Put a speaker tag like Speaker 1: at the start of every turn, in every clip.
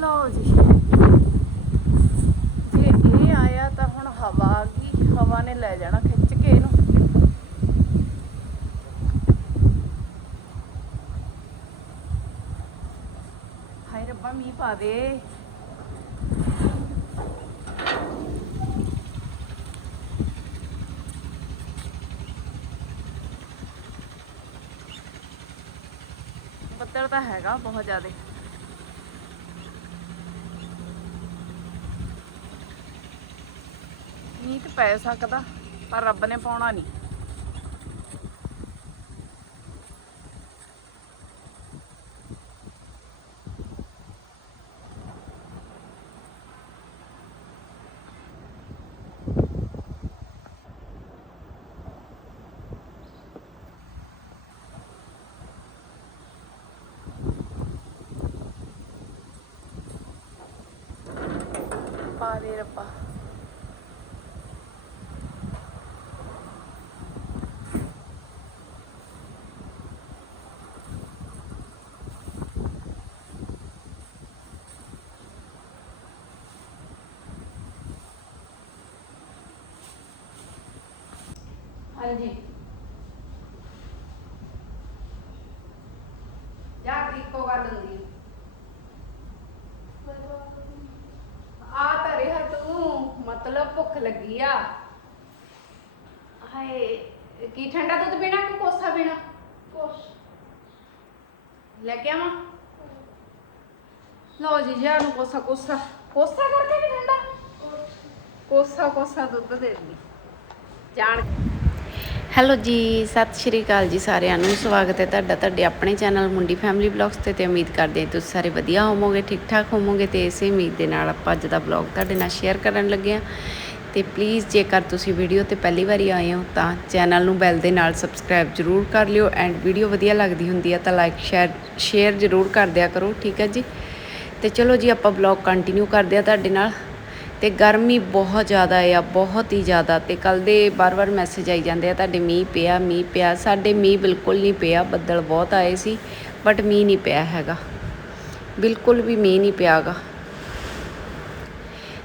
Speaker 1: ਲਓ ਜੀ ਜੇ ਇਹ ਆਇਆ ਤਾਂ ਹੁਣ ਹਵਾ ਆ ਗਈ, ਹਵਾ ਨੇ ਲੈ ਜਾਣਾ ਖਿੱਚ ਕੇ ਇਹਨੂੰ। ਹਾਏ ਰੱਬਾ, ਮੀਂਹ ਪਾ ਦੇ। ਬੱਦਲ ਤਾਂ ਹੈਗਾ ਬਹੁਤ ਜ਼ਿਆਦਾ। ਮੀਂਹ ਤੇ ਪੈ ਸਕਦਾ ਪਰ ਰੱਬ ਨੇ ਪਾਉਣਾ ਨਹੀਂ। ਪਾ ਦੇ ਰੱਬਾ ਹਾਂਜੀ। ਯਾਰ ਇੱਕੋ ਗੱਲ ਹੁੰਦੀ। ਆ ਤਾਂ ਰਿਹਾ ਤੂੰ ਮਤਲਬ ਭੁੱਖ ਲੱਗੀ ਆ। ਹਾਏ ਕੀ ਠੰਡਾ ਦੁੱਧ ਪੀਣਾ ਕਿ ਕੋਸਾ ਪੀਣਾ? ਕੋਸ। ਲੈ ਕੇ ਆਵਾਂ? ਲਓ ਜੀ ਜਾਨ ਨੂੰ ਕੋਸਾ ਕੋਸਾ। ਕੋਸਾ ਕਰਕੇ ਵੀ ਠੰਡਾ। ਕੋਸਾ। ਕੋਸਾ ਦੁੱਧ ਦੇ ਦੀ ਜਾਣ ਹੈਲੋ ਜੀ, ਸਤਿ ਸ਼੍ਰੀ ਅਕਾਲ ਜੀ ਸਾਰਿਆਂ ਨੂੰ। ਸਵਾਗਤ ਹੈ ਤੁਹਾਡਾ ਤੁਹਾਡੇ ਆਪਣੇ ਚੈਨਲ ਮੁੰਡੀ ਫੈਮਿਲੀ ਬਲੌਗਸ ਤੇ ਤੇ ਉਮੀਦ ਕਰਦੇ ਹਾਂ ਤੁਸੀਂ ਸਾਰੇ ਵਧੀਆ ਹੋਵੋਗੇ ਠੀਕ ਠਾਕ ਹੋਵੋਗੇ ਤੇ ਇਸੇ ਉਮੀਦ ਦੇ ਨਾਲ ਆਪਾਂ ਅੱਜ ਦਾ ਬਲੌਗ ਤੁਹਾਡੇ ਨਾਲ ਸ਼ੇਅਰ ਕਰਨ ਲੱਗੇ ਹਾਂ। ਤੇ ਪਲੀਜ਼ ਜੇਕਰ ਤੁਸੀਂ ਵੀਡੀਓ ਤੇ ਪਹਿਲੀ ਵਾਰੀ ਆਏ ਹੋ ਤਾਂ ਚੈਨਲ ਨੂੰ ਬੈਲ ਦੇ ਨਾਲ ਸਬਸਕ੍ਰਾਈਬ ਜਰੂਰ ਕਰ ਲਿਓ ਐਂਡ ਵੀਡੀਓ ਵਧੀਆ ਲੱਗਦੀ ਹੁੰਦੀ ਆ ਤਾਂ ਲਾਈਕ ਸ਼ੇਅਰ ਸ਼ੇਅਰ ਜਰੂਰ ਕਰ ਦਿਆ ਕਰੋ, ਠੀਕ ਹੈ ਜੀ? ਤੇ ਚਲੋ ਜੀ ਆਪਾਂ ਬਲੌਗ ਕੰਟੀਨਿਊ ਕਰਦੇ ਆ ਤੁਹਾਡੇ ਨਾਲ। ਤੇ ਗਰਮੀ ਬਹੁਤ ਜ਼ਿਆਦਾ ਆ, ਬਹੁਤ ਹੀ ਜ਼ਿਆਦਾ। ਤੇ ਕੱਲ ਦੇ ਬਾਰ-ਬਾਰ ਮੈਸੇਜ ਆਈ ਜਾਂਦੇ ਆ, ਤੁਹਾਡੇ ਮੀਂਹ ਪਿਆ ਮੀਂਹ ਪਿਆ। ਸਾਡੇ ਮੀਂਹ ਬਿਲਕੁਲ ਨਹੀਂ ਪਿਆ, ਬੱਦਲ ਬਹੁਤ ਆਏ ਸੀ ਬਟ ਮੀਂਹ ਨਹੀਂ ਪਿਆ ਹੈਗਾ। ਬਿਲਕੁਲ ਵੀ ਮੀਂਹ ਨਹੀਂ ਪਿਆਗਾ।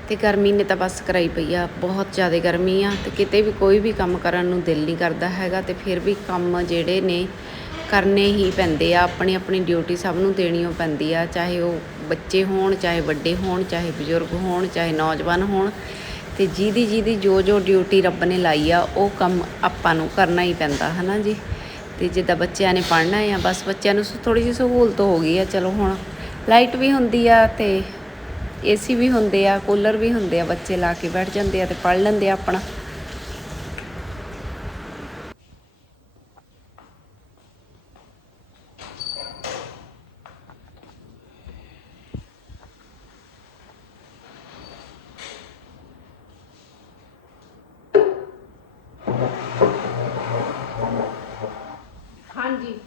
Speaker 1: ਤੇ ਗਰਮੀ ਨੇ ਤਾਂ ਬਸ ਕਰਾਈ ਪਈ ਆ, ਬਹੁਤ ਜ਼ਿਆਦਾ ਗਰਮੀ ਆ। ਤੇ ਕਿਤੇ ਵੀ ਕੋਈ ਵੀ ਕੰਮ ਕਰਨ ਨੂੰ ਦਿਲ ਨਹੀਂ ਕਰਦਾ ਹੈਗਾ, ਤੇ ਫਿਰ ਵੀ ਕੰਮ ਜਿਹੜੇ ਨੇ ਕਰਨੇ ਹੀ ਪੈਂਦੇ ਆ, ਆਪਣੀ ਆਪਣੀ ਡਿਊਟੀ ਸਭ ਨੂੰ ਦੇਣੀ ਓ ਪੈਂਦੀ ਆ, ਚਾਹੇ ਉਹ ਬੱਚੇ ਹੋਣ, ਚਾਹੇ ਵੱਡੇ ਹੋਣ, ਚਾਹੇ ਬਜ਼ੁਰਗ ਹੋਣ, ਚਾਹੇ ਨੌਜਵਾਨ ਹੋਣ। ਤੇ ਜਿਹਦੀ ਜਿਹਦੀ ਜੋ ਜੋ ਡਿਊਟੀ ਰੱਬ ਨੇ ਲਾਈ ਆ, ਉਹ ਕੰਮ ਆਪਾਂ ਨੂੰ ਕਰਨਾ ਹੀ ਪੈਂਦਾ, ਹਨਾ ਜੀ? ਤੇ ਜਿੱਦਾਂ ਬੱਚਿਆਂ ਨੇ ਪੜ੍ਹਨਾ ਆ, ਬਸ ਬੱਚਿਆਂ ਨੂੰ ਥੋੜੀ ਜਿਹੀ ਸਹੂਲਤ ਹੋ ਗਈ ਆ, ਚਲੋ ਹੁਣ ਲਾਈਟ ਵੀ ਹੁੰਦੀ ਆ ਤੇ ਏਸੀ ਵੀ ਹੁੰਦੇ ਆ, ਕੂਲਰ ਵੀ ਹੁੰਦੇ ਆ, ਬੱਚੇ ਲਾ ਕੇ ਬੈਠ ਜਾਂਦੇ ਆ ਤੇ ਪੜ੍ਹ ਲੈਂਦੇ ਆ ਆਪਣਾ।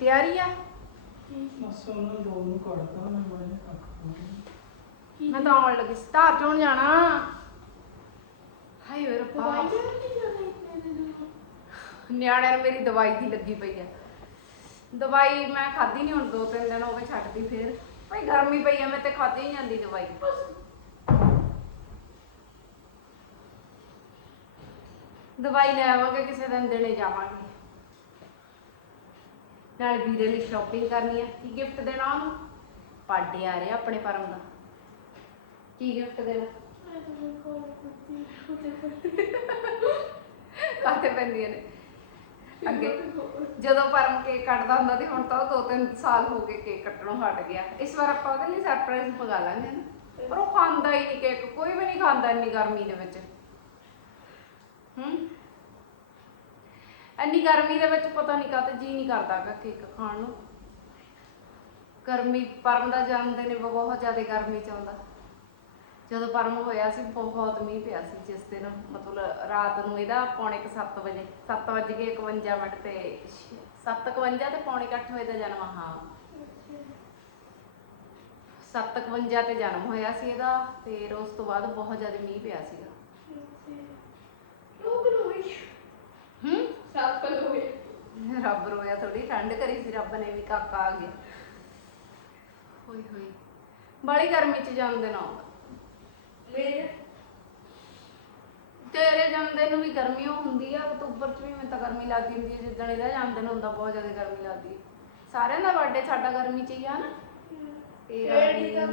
Speaker 1: ਤਿਆਰੀ ਆ?
Speaker 2: ਬਸ ਉਹਨਾਂ ਦੋ ਨੂੰ ਕੱਢਦਾ ਮੈਂ ਬੜੇ ਕੱਖ
Speaker 1: ਮੈਂ ਤਾਂ ਆਉਣ ਲੱਗੀ ਸੀ ਧਾਰ ਚੋਣ ਜਾਣਾ। ਹਾਏ ਵੇ ਰੱਬਾ। ਨਿਆਣਿਆਂ ਨੂੰ ਮੇਰੀ ਦਵਾਈ ਦੀ ਲੱਗੀ ਪਈ ਆ। ਦਵਾਈ ਮੈਂ ਖਾਧੀ ਨਹੀਂ ਹੁਣ ਦੋ ਤਿੰਨ ਦਿਨ ਹੋ ਗਏ ਛੱਡਦੀ ਫੇਰ। ਭਾਈ ਗਰਮੀ ਪਈ ਆ ਮੈਂ ਤੇ ਖਾਧੀ ਨਹੀਂ ਜਾਂਦੀ ਦਵਾਈ। ਦਵਾਈ ਲੈ ਆਵਾਂਗੇ ਕਿਸੇ ਦਿਨ ਦੇਣੇ ਜਾਵਾਂਗੇ। ਨਾਲ ਵੀਰੇ ਲਈ ਸ਼ਾਪਿੰਗ ਕਰਨੀ ਆ, ਕੀ ਗਿਫਟ ਦੇਣਾ ਉਹਨੂੰ? ਪਾਰਟੀ ਆ ਰਿਹਾ ਆਪਣੇ ਪਰਮ ਦਾ। ਕੀ ਗਿਫਟ ਦੇਣਾ? ਕਾਤੇ ਪੈਂਦੀਆਂ ਨੇ? ਅੱਗੇ, ਜਦੋਂ ਪਰਮ ਕੇਕ ਕੱਟਦਾ ਹੁੰਦਾ ਤੇ ਹੁਣ ਤਾਂ ਉਹ ਦੋ ਤਿੰਨ ਸਾਲ ਹੋ ਗਏ ਕੇਕ ਕੱਟਣੋਂ ਹਟ ਗਿਆ। ਇਸ ਵਾਰ ਆਪਾਂ ਉਹਦੇ ਲਈ ਸਰਪ੍ਰਾਈਜ਼ ਮੰਗਾ ਲਾਂਗੇ ਨਾ। ਪਰ ਉਹ ਖਾਂਦਾ ਹੀ ਨਹੀਂ ਕੇਕ ਕੋਈ ਵੀ ਨਹੀਂ ਖਾਂਦਾ ਇੰਨੀ ਗਰਮੀ ਦੇ ਵਿੱਚ। ਹੂੰ? ਇੰਨੀ ਗਰਮੀ ਦੇ ਵਿੱਚ ਪਤਾ ਨਹੀਂ ਕਾਤੇ ਜੀ ਨਹੀਂ ਕਰਦਾ ਗਾ ਕੇਕ ਖਾਣ ਨੂੰ। ਗਰਮੀ ਪਰਮ ਦਾ ਜਨਮ ਦਿਨ ਬਹੁਤ ਜ਼ਿਆਦਾ ਗਰਮੀ ਚ ਆਉਂਦਾ। ਜਦੋਂ ਪਰਮ ਹੋਇਆ ਸੀ ਬਹੁਤ ਮੀਂਹ ਪਿਆ ਸੀ ਜਿਸ ਦਿਨ ਮਤਲਬ ਰਾਤ ਨੂੰ ਇਹਦਾ ਪੌਣੇ 7 ਵਜੇ 7 ਵਜੇ 51 ਮਿੰਟ ਤੇ 7:51 ਤੇ ਪੌਣੇ 8 ਵਜੇ ਦਾ ਜਨਮ ਆ, ਹਾਂ। 7:51 ਤੇ ਜਨਮ ਹੋਇਆ ਸੀ ਇਹਦਾ ਫਿਰ ਉਸ ਤੋਂ ਬਾਅਦ ਬਹੁਤ ਜ਼ਿਆਦਾ ਮੀਂਹ ਪਿਆ ਸੀਗਾ। ਹੂੰ ਰੱਬ ਰੋਇਆ ਥੋੜੀ ਠੰਡ ਕਰੀ ਸੀ ਰੱਬ ਨੇ ਵੀ ਕਾਕਾ ਆ ਗਿਆ। ਹੋਈ ਹੋਈ ਬਾਲੀ ਗਰਮੀ ਚ ਆਉਂਦਾ
Speaker 3: ਮੇਰੇ?
Speaker 1: ਤੇਰੇ ਦਿਨ ਨੂੰ ਵੀ ਗਰਮੀ ਓ ਹੁੰਦੀ ਆ ਅਕਤੂਬਰ ਚ ਵੀ ਮੈਨੂੰ ਤਾਂ ਗਰਮੀ ਲੱਗਦੀ ਹੁੰਦੀ ਹੈ ਜਿੱਦਣ ਇਹਦਾ ਜਨਮ ਦਿਨ ਹੁੰਦਾ ਬਹੁਤ ਜ਼ਿਆਦਾ ਗਰਮੀ ਲੱਗਦੀ ਹੈ ਸਾਰਿਆਂ ਦਾ ਬਰਥਡੇ ਸਾਡਾ ਗਰਮੀ ਚ ਹੀ ਆ ਨਾ।
Speaker 3: ਕਿਹੜੀ ਦਾ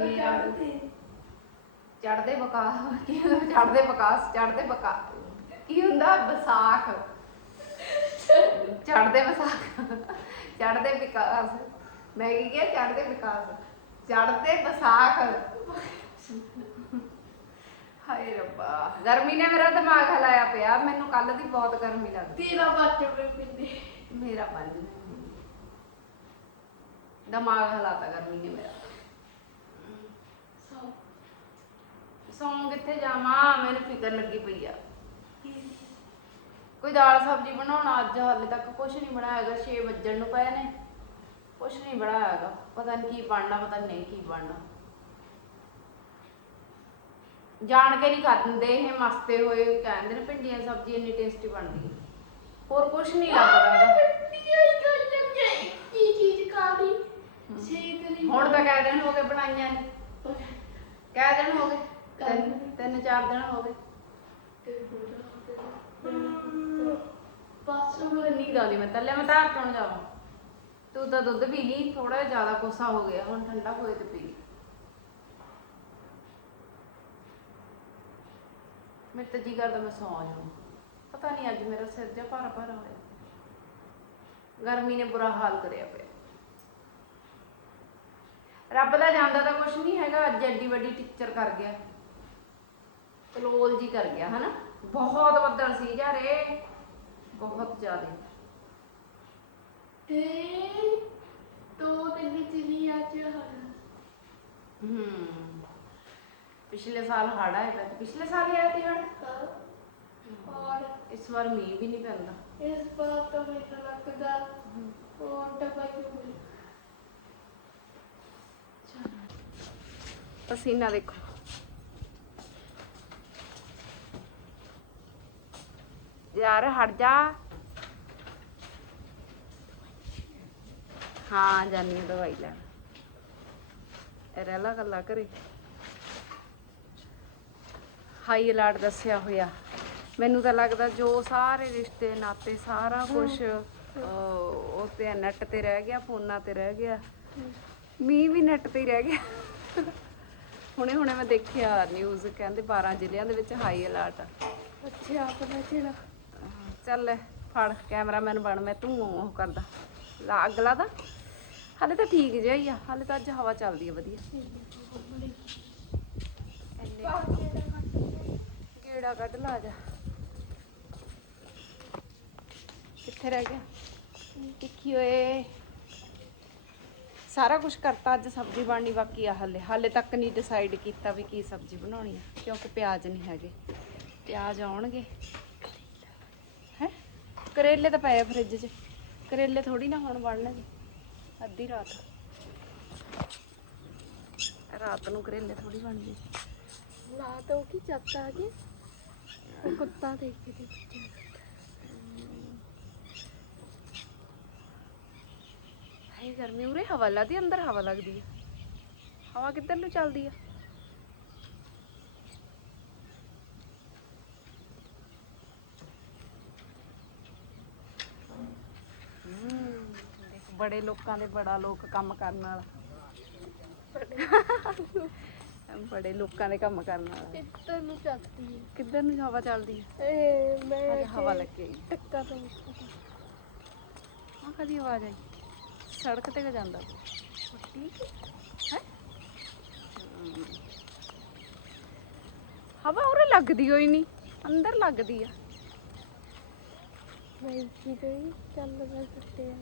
Speaker 1: ਚੜਦੇ ਬਕਾਸ ਕੀ ਹੁੰਦਾ? ਚੜਦੇ ਬਕਾਸ ਚੜਦੇ ਬਕਾ ਕੀ ਹੁੰਦਾ? ਵਿਸਾਖ ਚੜਦੇ ਵਿਸਾਖ। ਚੜਦੇ ਵਿਕਾਸ। ਮੈਂ ਕੀ ਕਿਹਾ? ਚੜਦੇ ਵਿਕਾਸ। ਚੜਦੇ ਵਿਸਾਖ। ਹਾਏ ਰੱਬਾ। ਗਰਮੀ ਨੇ ਮੇਰਾ ਦਿਮਾਗ ਹਲਾਇਆ ਪਿਆ। ਮੈਨੂੰ ਕੱਲ ਦੀ ਬਹੁਤ ਗਰਮੀ ਲੱਗਦੀ।
Speaker 3: ਤੇਰਾ ਬੱਚੇ ਵੀ ਪਿੰਦੇ
Speaker 1: ਮੇਰਾ ਪੰਜ ਦਿਮਾਗ ਹਲਾਤਾ ਗਰਮੀ ਨੇ ਮੇਰਾ।
Speaker 3: ਸੋ।
Speaker 1: ਸੌਂ ਕਿੱਥੇ ਜਾਵਾਂ? ਮੈਨੂੰ ਫਿਕਰ ਲੱਗੀ ਪਈ ਆ। ਕੋਈ ਦਾਲ ਸਬਜ਼ੀ ਬਣਾਉਣਾ ਅੱਜ ਹਾਲੇ ਤੱਕ ਕੁਝ ਨਹੀਂ ਬਣਾਇਆ ਹੈਗਾ 6 ਵਜਣ ਨੂੰ ਪਏ ਨੇ। ਕੁਝ ਨਹੀਂ ਬਣਾਇਆ ਹੈਗਾ ਪਤਾ ਨਹੀਂ ਕੀ ਬਣਨਾ ਪਤਾ ਨਹੀਂ ਕੀ ਬਣਨਾ। ਜਾਣ ਕੇ ਨਹੀਂ ਖਾਂਦੇ ਇਹ ਮਸਤੇ ਹੋਏ ਕਹਿੰਦੇ ਨੇ ਭਿੰਡੀਆਂ ਦੀ ਸਬਜ਼ੀ ਇੰਨੀ ਟੇਸਟੀ ਬਣਦੀ ਹੈ ਹੋਰ ਕੁਝ ਨਹੀਂ ਲੱਗਦਾ ਹੈਗਾ।
Speaker 3: ਕੀ ਚੀਜ਼ ਸਹੀ ਤੇਰੀ
Speaker 1: ਹੁਣ ਤਾਂ ਕਹਿ ਦਿਨ ਹੋ ਗਏ ਬਣਾਈਆਂ ਨੇ। ਕਹਿ ਦਿਨ ਹੋ ਗਏ। ਤਿੰਨ ਚਾਰ ਦਿਨ ਹੋ ਗਏ।
Speaker 3: ਬਸ
Speaker 1: ਮੈਨੂੰ ਨੀਂਦ ਆਉਂਦੀ ਮੈਂ ਤੱਲੇ ਮੈਂ ਧਾਰ ਜਾਵਾਂ। ਤੂੰ ਤਾਂ ਦੁੱਧ ਪੀ ਲਈ ਥੋੜਾ ਜਿਹਾ ਜ਼ਿਆਦਾ ਕੋਸਾ ਹੋ ਗਿਆ, ਹੁਣ ਠੰਡਾ ਹੋਏ ਤੇ ਪੀ ਲਈ। ਮੈਂ ਤਾਂ ਜੀ ਕਰਦਾ ਮੈਂ ਸੌਂ ਜਾਵਾਂ ਪਤਾ ਨਹੀਂ ਅੱਜ ਮੇਰਾ ਸਿਰ ਜਿਹਾ ਭਾਰਾ ਭਾਰਾ ਹੋਇਆ। ਗਰਮੀ ਨੇ ਬੁਰਾ ਹਾਲ ਕਰਿਆ ਪਿਆ। ਰੱਬ ਦਾ ਜਾਂਦਾ ਤਾਂ ਕੁਝ ਨਹੀਂ ਹੈਗਾ, ਅੱਜ ਐਡੀ ਵੱਡੀ ਟੀਚਰ ਕਰ ਗਿਆ। ਕਲੋਲ ਜੀ ਕਰ ਗਿਆ, ਹਨਾ? ਬਹੁਤ ਬੱਦਲ ਸੀ ਯਾਰੇ ਬਹੁਤ ਜ਼ਿਆਦਾ।
Speaker 3: ਤੇ ਤੋ ਤੇਰੀ ਚਲੀ ਅੱਜ ਹਰ
Speaker 1: ਹਮ ਪਿਛਲੇ ਸਾਲ ਹੜ ਆਇਆ ਤਾਂ ਪਿਛਲੇ ਸਾਲ ਹੀ ਆਇਆ ਸੀ ਹੜ?
Speaker 3: ਔਰ
Speaker 1: ਇਸ ਵਾਰ ਮੀਂਹ ਵੀ ਨਹੀਂ ਪੈਂਦਾ।
Speaker 3: ਇਸ ਬਾਰ ਤਾਂ ਮੈਨੂੰ ਲੱਗਦਾ ਉਹ ਟਪਾ ਜੂਗੀ।
Speaker 1: ਪਸੀਨਾ ਦੇਖੋ। ਯਾਰ ਹਟ ਜਾ। ਹਾਂ ਜਾਨੀ ਆ ਦਵਾਈ ਲੈਣ। ਰਹਿਲਾ ਗੱਲਾਂ ਕਰੇ ਹਾਈ ਅਲਰਟ ਦੱਸਿਆ ਹੋਇਆ। ਮੈਨੂੰ ਤਾਂ ਲੱਗਦਾ ਜੋ ਸਾਰੇ ਰਿਸ਼ਤੇ ਨਾਤੇ ਸਾਰਾ ਕੁਝ ਉਹ ਤੇ ਨੈਟ ਤੇ ਰਹਿ ਗਿਆ ਫੋਨਾਂ ਤੇ ਰਹਿ ਗਿਆ। ਮੀਂਹ ਵੀ ਨੈਟ ਤੇ ਹੀ ਰਹਿ ਗਿਆ। ਹੁਣੇ ਹੁਣੇ ਮੈਂ ਦੇਖਿਆ ਨਿਊਜ਼ ਕਹਿੰਦੇ 12 ਜ਼ਿਲ੍ਹਿਆਂ ਦੇ ਵਿੱਚ ਹਾਈ ਅਲਰਟ ਆ।
Speaker 3: ਅੱਛਾ ਆਪਣਾ ਜਿਹੜਾ।
Speaker 1: ਚੱਲ ਫੜ ਕੈਮਰਾਮੈਨ ਬਣ ਮੈਂ ਤੂੰ ਉਹ ਕਰਦਾ। ਲਾ ਅਗਲਾ ਦਾ। ਹਾਲੇ ਤਾਂ ਠੀਕ ਜਿਹਾ ਹੀ ਆ, ਹਾਲੇ ਤਾਂ ਅੱਜ ਹਵਾ ਚੱਲਦੀ ਆ ਵਧੀਆ। ਇੰਨੇ ਗੇੜਾ ਕੱਢ ਲਾ ਜਾ। ਕਿੱਥੇ ਰਹਿ ਗਿਆ? ਟਿੱਕੀ ਓਏ। ਸਾਰਾ ਕੁਝ ਕਰਤਾ ਅੱਜ ਸਬਜ਼ੀ ਬਣਨੀ ਬਾਕੀ ਆ ਹਾਲੇ। ਹਾਲੇ ਤੱਕ ਨਹੀਂ ਡਿਸਾਈਡ ਕੀਤਾ ਵੀ ਕੀ ਸਬਜ਼ੀ ਬਣਾਉਣੀ ਆ, ਕਿਉਂਕਿ ਪਿਆਜ਼ ਨਹੀਂ ਹੈਗੇ। ਪਿਆਜ਼ ਆਉਣਗੇ। ਹੈ? ਕਰੇਲੇ ਤਾਂ ਪਏ ਆ ਫ੍ਰਿਜ 'ਚ। ਕਰੇਲੇ ਥੋੜੀ ਨਾ ਹੁਣ ਬਣਨਗੇ। ਅੱਧੀ ਰਾਤ। ਰਾਤ ਨੂੰ ਕਰੇਲੇ ਥੋੜੀ ਬਣਦੇ
Speaker 3: ਨਾ ਤਾਂ ਉਹ ਕੀ ਚੱਤਾ ਕੇ? ਉਹ ਕੁੱਤਾ ਦੇਖ ਕੇ ਤੇ
Speaker 1: ਹਾਏ ਗਰਮੀ ਉਰੇ ਹਵਾ ਲੱਗਦੀ ਅੰਦਰ ਹਵਾ ਲੱਗਦੀ ਹੈ। ਹਵਾ ਕਿੱਧਰ ਨੂੰ ਚੱਲਦੀ ਆ ਹਮ, ਦੇਖ ਬੜੇ ਲੋਕਾਂ ਦੇ ਬੜਾ ਲੋਕ ਕੰਮ ਕਰਨ ਵਾਲਾ ਬੜੇ ਲੋਕਾਂ ਦੇ ਕੰਮ ਕਰਨ ਵਾਲਾ
Speaker 3: ਇੱਧਰ ਨੂੰ ਚੱਲਦੀ ਹੈ
Speaker 1: ਕਿੱਧਰ ਨੂੰ ਹਵਾ ਚੱਲਦੀ ਹੈ
Speaker 3: ਏ ਮੈਂ
Speaker 1: ਅੱਜ ਹਵਾ ਲੱਗੀ
Speaker 3: ਟੱਕਾ ਤੋਂ
Speaker 1: ਆ ਕਦੀ ਆਵਾਜ਼ ਆਈ? ਸੜਕ ਤੇ ਕਿ ਜਾਂਦਾ ਠੀਕ ਹੈ? ਹਵਾ ਉਰੇ ਲੱਗਦੀ ਹੋਈ ਨਹੀਂ ਅੰਦਰ ਲੱਗਦੀ ਆ।
Speaker 3: ਮੈਂ ਗਈ ਚੱਲ ਮੈਂ ਸੁੱਤੇ ਆ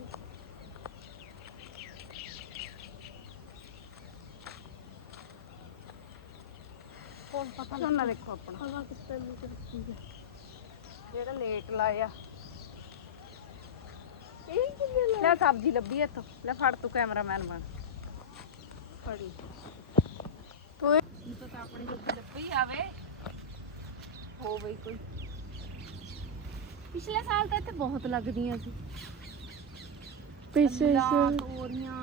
Speaker 1: ਪਤਾ ਝੋਨਾ ਦੇਖੋ ਆਪਣਾ।
Speaker 3: ਹਵਾ ਕਿੱਧਰ ਨੂੰ ਚੱਲਦੀ ਹੈ
Speaker 1: ਜਿਹੜਾ ਲੇਟ ਲਾਇਆ।
Speaker 3: ਇਹ ਕਿੰਨੇ
Speaker 1: ਲੈ ਸਬਜ਼ੀ ਲੱਭੀ ਇੱਥੋਂ। ਲੈ ਫੜ ਤੂੰ ਕੈਮਰਾਮੈਨ ਬਣ। ਫੜੀ।
Speaker 3: ਓਏ
Speaker 1: ਤੂੰ ਤਾਂ ਆਪਣੀ ਸਬਜ਼ੀ ਲੱਭੀ ਆਵੇ। ਹੋ ਬਈ ਕੋਈ। ਪਿਛਲੇ ਸਾਲ ਤਾਂ ਇੱਥੇ ਬਹੁਤ ਲੱਗਦੀਆਂ ਸੀ।
Speaker 3: ਪਿੱਛੇ
Speaker 1: ਅੱਲਾ, ਤੋਰੀਆਂ।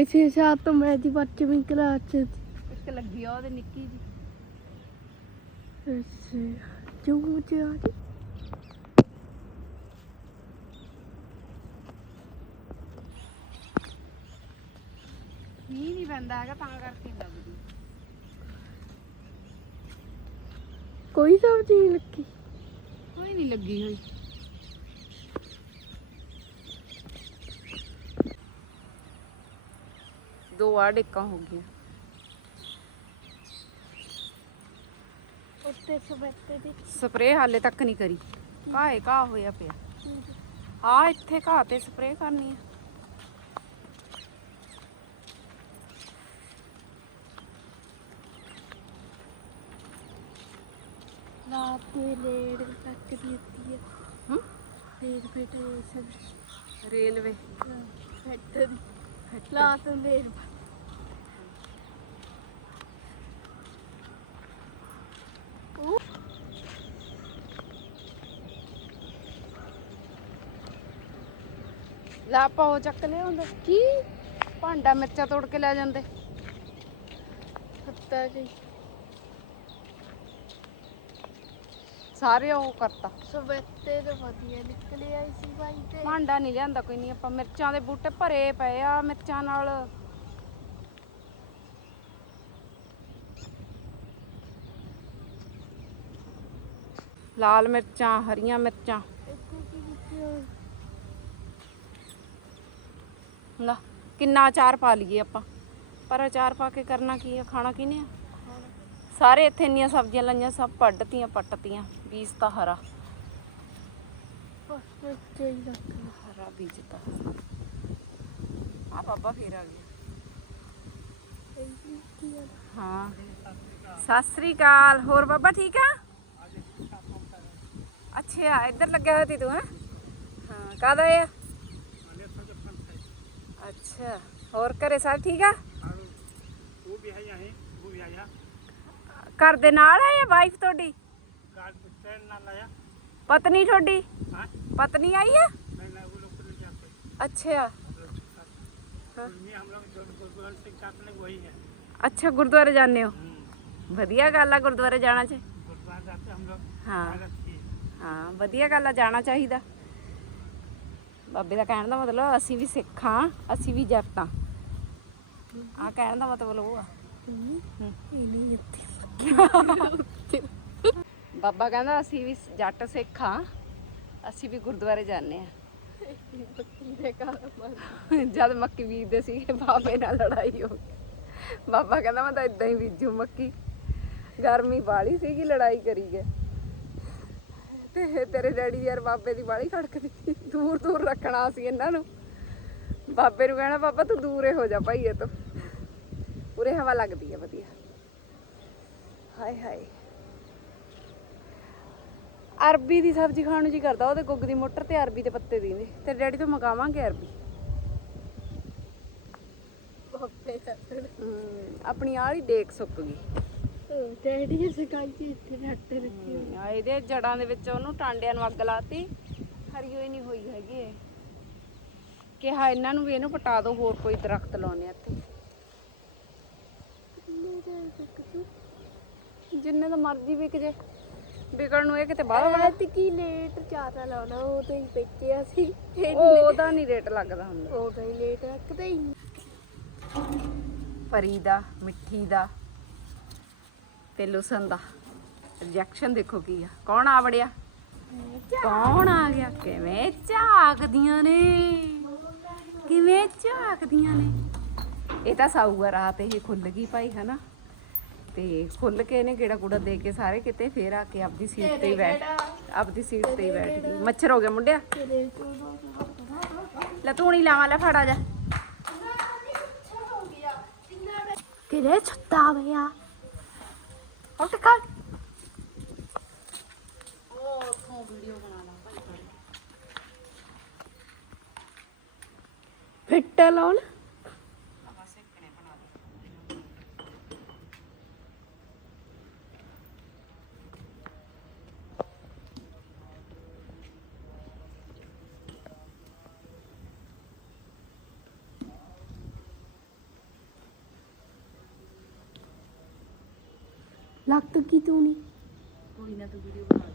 Speaker 3: ਪਿਛੇ ਸਾਲ ਤੋਂ ਮੈਂ ਦੀ ਬੱਚਵੀਂ ਕਲਾਸ ਚ
Speaker 1: ਇੱਕ ਲੱਗੀ ਆ ਉਹਦੇ ਨਿੱਕੀ ਜੀ
Speaker 3: ਸੀ ਅੱਛਾ ਜੂ ਚ ਆ ਗਈ।
Speaker 1: ਮੀਂਹ ਨਹੀਂ ਪੈਂਦਾ ਹੈਗਾ ਤਾਂ ਕਰਕੇ ਨੀ ਲੱਗਦੀ
Speaker 3: ਕੋਈ ਸਬਜ਼ੀ ਨਹੀਂ ਲੱਗੀ।
Speaker 1: ਕੋਈ ਨਹੀਂ ਲੱਗੀ ਹੋਈ। ਦੋ ਆ ਡੇਕਾਂ ਹੋ ਗਈਆਂ
Speaker 3: ਉੱਤੇ ਸਵੇਤੇ ਦੇ
Speaker 1: ਸਪਰੇਅ ਹਾਲੇ ਤੱਕ ਨਹੀਂ ਕਰੀ ਘਾਏ ਘਾਹ ਹੋਇਆ ਪਿਆ ਆ ਇੱਥੇ ਘਾਹ ਤੇ ਸਪਰੇਅ ਕਰਨੀ ਆ
Speaker 3: ਰਾਤ ਦੇ ਲੇੜ ਤੱਕ ਦੀ ਹੁੰਦੀ ਹੈ
Speaker 1: ਹੂੰ
Speaker 3: ਫੇਰ ਫੇਟੇ ਸਭ
Speaker 1: ਰੇਲਵੇ
Speaker 3: ਫੇਟੇ ਰਾਤ ਨੂੰ ਲੇੜ
Speaker 1: ਲਾ ਆਪਾਂ ਉਹ ਚੱਕ ਲਿਆ ਹੁੰਦਾ ਕੀ? ਭਾਂਡਾ ਮਿਰਚਾਂ ਤੋੜ ਕੇ ਲੈ ਜਾਂਦੇ।
Speaker 3: ਹੱਤਾ ਜੀ।
Speaker 1: ਸਾਰੇ ਉਹ ਕਰਤਾ।
Speaker 3: ਸਵੇਤੇ ਤਾਂ ਵਧੀਆ ਨਿਕਲੇ ਆਈ ਸੀ ਬਾਈ ਤੇ।
Speaker 1: ਭਾਂਡਾ ਨਹੀਂ ਲਿਆਂਦਾ ਕੋਈ ਨਹੀਂ ਆਪਾਂ। ਮਿਰਚਾਂ ਦੇ ਬੂਟੇ ਭਰੇ ਪਏ ਆ ਮਿਰਚਾਂ ਨਾਲ। ਲਾਲ ਮਿਰਚਾਂ ਹਰੀਆਂ ਮਿਰਚਾਂ
Speaker 3: ਇੱਥੇ ਕੀ ਲਿਖਿਆ
Speaker 1: ਲਾ, ਕਿੰਨਾ ਅਚਾਰ ਪਾ ਲਈਏ ਆਪਾਂ। ਪਰ ਅਚਾਰ ਪਾ ਕੇ ਕਰਨਾ ਕੀ ਆ, ਖਾਣਾ ਕਿਨੇ ਆ? ਸਾਰੇ ਇੱਥੇ ਇੰਨੀਆਂ ਸਬਜ਼ੀਆਂ ਲਾਈਆਂ, ਸਭ ਪੱਟਤੀਆਂ ਪੱਟਤੀਆਂ, ਬੀਜ ਤਾਂ ਹਰਾ।
Speaker 3: ਬਸ ਇੱਥੇ ਹੀ ਰੱਖ ਲਓ।
Speaker 1: ਹਰਾ ਬੀਜਤਾ ਆ ਬਾਬਾ ਫੇਰ ਆ ਗਿਆ।
Speaker 3: ਇਹ ਵੀ ਕੀ ਆ
Speaker 1: ਹਾਂ। ਸਤਿ ਸ੍ਰੀ ਅਕਾਲ। ਹੋਰ ਬਾਬਾ ਠੀਕ ਆ? ਅੱਛਾ, ਇੱਧਰ ਲੱਗਿਆ ਹੋਇਆ ਤੀ ਤੂੰ, ਹੈ? ਹਾਂ, ਕਾਹਦਾ ਇਹ ਆ? ਅੱਛਾ ਹੋਰ ਘਰੇ ਸਾਰੇ ਠੀਕ ਆ
Speaker 2: वो भी है यहाँ वो भी आया
Speaker 1: ਘਰ ਦੇ ਨਾਲ ਆ ਜਾਂ ਵਾਈਫ ਤੁਹਾਡੀ
Speaker 2: कार ट्रेन ना लाया
Speaker 1: ਪਤਨੀ ਤੁਹਾਡੀ
Speaker 2: हाँ
Speaker 1: ਪਤਨੀ ਆਈ ਆ
Speaker 2: नहीं नहीं वो लोग को ले जाते
Speaker 1: ਅੱਛਾ
Speaker 2: हम लोग के साथ ये हम लोग जो गुरुकुल सिंह साथ में वही है
Speaker 1: ਅੱਛਾ ਗੁਰਦੁਆਰੇ ਜਾਂਦੇ ਹੋ
Speaker 2: हम्म,
Speaker 1: ਵਧੀਆ ਗੱਲ ਆ ਗੁਰਦੁਆਰੇ ਜਾਣਾ ਚ
Speaker 2: गुरुद्वारा जाते हम लोग
Speaker 1: हाँ।
Speaker 2: भारत की
Speaker 1: ਹਾਂ ਵਧੀਆ ਗੱਲ ਆ ਜਾਣਾ ਚਾਹੀਦਾ ਬਾਬੇ ਦਾ ਕਹਿਣ ਦਾ ਮਤਲਬ ਅਸੀਂ ਵੀ ਸਿੱਖ ਹਾਂ ਅਸੀਂ ਵੀ ਜੱਟ ਹਾਂ। ਆ ਕਹਿਣ ਦਾ ਮਤਲਬ ਉਹ ਆ।
Speaker 3: ਹੂੰ।
Speaker 1: ਹੂੰ।
Speaker 3: ਇਹ ਨਹੀਂ ਇੱਥੇ
Speaker 1: ਬਾਬਾ ਕਹਿੰਦਾ ਅਸੀਂ ਵੀ ਜੱਟ ਸਿੱਖ ਹਾਂ ਅਸੀਂ ਵੀ ਗੁਰਦੁਆਰੇ ਜਾਂਦੇ ਆ ਜਦ ਮੱਕੀ ਬੀਜਦੇ ਸੀਗੇ ਬਾਬੇ ਨਾਲ ਲੜਾਈ ਹੋ ਗਈ। ਬਾਬਾ ਕਹਿੰਦਾ ਮੈਂ ਤਾਂ ਇਦਾਂ ਹੀ ਬੀਜੂ ਮੱਕੀ। ਗਰਮੀ ਬਾਲੀ ਸੀਗੀ ਲੜਾਈ ਕਰੀ ਗਏ। ਤੇ ਤੇਰੇ ਡੈਡੀ ਯਾਰ ਬਾਬੇ ਦੀ ਬਾਲੀ ਖੜਕਦੀ ਦੂਰ ਦੂਰ ਰੱਖਣਾ ਸੀ ਇਹਨਾਂ ਨੂੰ। ਬਾਬੇ ਨੂੰ ਕਹਿਣਾ ਬਾਬਾ ਤੂੰ ਦੂਰੇ ਹੋ ਜਾ ਭਾਈ ਇਹ ਤੋਂ। ਉਰੇ ਹਵਾ ਲੱਗਦੀ ਹੈ ਵਧੀਆ। ਹਾਏ ਹਾਏ। ਅਰਬੀ ਦੀ ਸਬਜ਼ੀ ਖਾਣ ਨੂੰ ਜੀ ਕਰਦਾ ਉਹਦੇ ਗੁੱਗ ਦੀ ਮੋਟਰ ਤੇ ਅਰਬੀ ਦੇ ਪੱਤੇ ਦੀ ਨੇ। ਤੇ ਡੈਡੀ ਤੋਂ ਮੰਗਾਵਾਂਗੇ ਅਰਬੀ। ਆਪਣੀ ਆਲੀ ਡੇਕ ਸੁੱਕ ਗਈ।
Speaker 3: ਇਸ ਗੱਲ ਚ ਇੱਥੇ ਰੱਟ ਰੱਖੀ ਹੋਈ।
Speaker 1: ਆ ਇਹਦੇ ਜੜਾਂ ਦੇ ਵਿੱਚ ਉਹਨੂੰ ਟਾਂਡਿਆਂ ਨੂੰ ਅੱਗ ਲਾਤੀ। ਹਰੀ ਹੋਈ ਨਹੀਂ ਹੋਈ ਹੈਗੀ ਇਹ। ਕਿਹਾ ਇਹਨਾਂ ਨੂੰ ਵੀ ਇਹਨੂੰ ਪਟਾ ਦਿਓ ਹੋਰ ਕੋਈ ਦਰਖਤ ਲਾਉਣੇ ਇੱਥੇ।
Speaker 3: ਤੂੰ?
Speaker 1: ਜਿੰਨੇ ਦਾ ਮਰਜ਼ੀ ਵਿਕ ਜੇ। ਵਿਕਣ ਨੂੰ ਇਹ ਕਿਤੇ ਬਾਹਲਾ ਬੜਾ
Speaker 3: ਐਤ ਕੀ ਲੇਟ ਜ਼ਿਆਦਾ ਲਾਉਣਾ ਉਹ ਤਾਂ ਹੀ ਪੇਚਿਆ ਸੀ।
Speaker 1: ਉਹ ਉਹਦਾ ਨਹੀਂ ਰੇਟ ਲੱਗਦਾ ਹੁੰਦਾ।
Speaker 3: ਉਹ ਤਾਂ ਹੀ ਲੇਟ ਰੱਖਦੇ ਹੀ
Speaker 1: ਪਰੀ ਦਾ ਮਿੱਠੀ ਦਾ। ਤੇ ਲੁਸਨ ਦਾ ਰਿਜੈਕਸ਼ਨ ਦੇਖੋ ਕੀ ਆ। ਕੌਣ ਆ ਵੜਿਆ? ਕੌਣ ਆ ਗਿਆ? ਕਿਵੇਂ ਝਾਕਦੀਆਂ ਨੇ? ਕਿਵੇਂ ਝਾਕਦੀਆਂ ਨੇ? ਇਹ ਤਾਂ ਸਾਊਗਾ, ਰਾਤ ਇਹ ਖੁੱਲ ਗਈ ਭਾਈ, ਹਨਾ? ਤੇ ਖੁੱਲ ਕੇ ਇਹਨੇ ਗੇੜਾ ਗੂੜਾ ਦੇ ਕੇ ਸਾਰੇ ਕਿਤੇ ਫੇਰ ਆ ਕੇ ਆਪਦੀ ਸੀਟ ਤੇ ਹੀ ਬੈਠ ਆਪਦੀ ਸੀਟ ਤੇ ਹੀ ਬੈਠ ਗਈ। ਮੱਛਰ ਹੋ ਗਿਆ ਮੁੰਡਿਆ? ਲੈ ਤੂੰ ਨਹੀਂ ਲਾਵਾਂ, ਲੈ ਫੜਾ ਜਾ।
Speaker 3: ਕਿਰੇ ਛੱਤਾ ਗਿਆ ਉੱਠ ਕਰ ਫਿੱਟ ਲਾਉਣ
Speaker 1: ਕੋਈ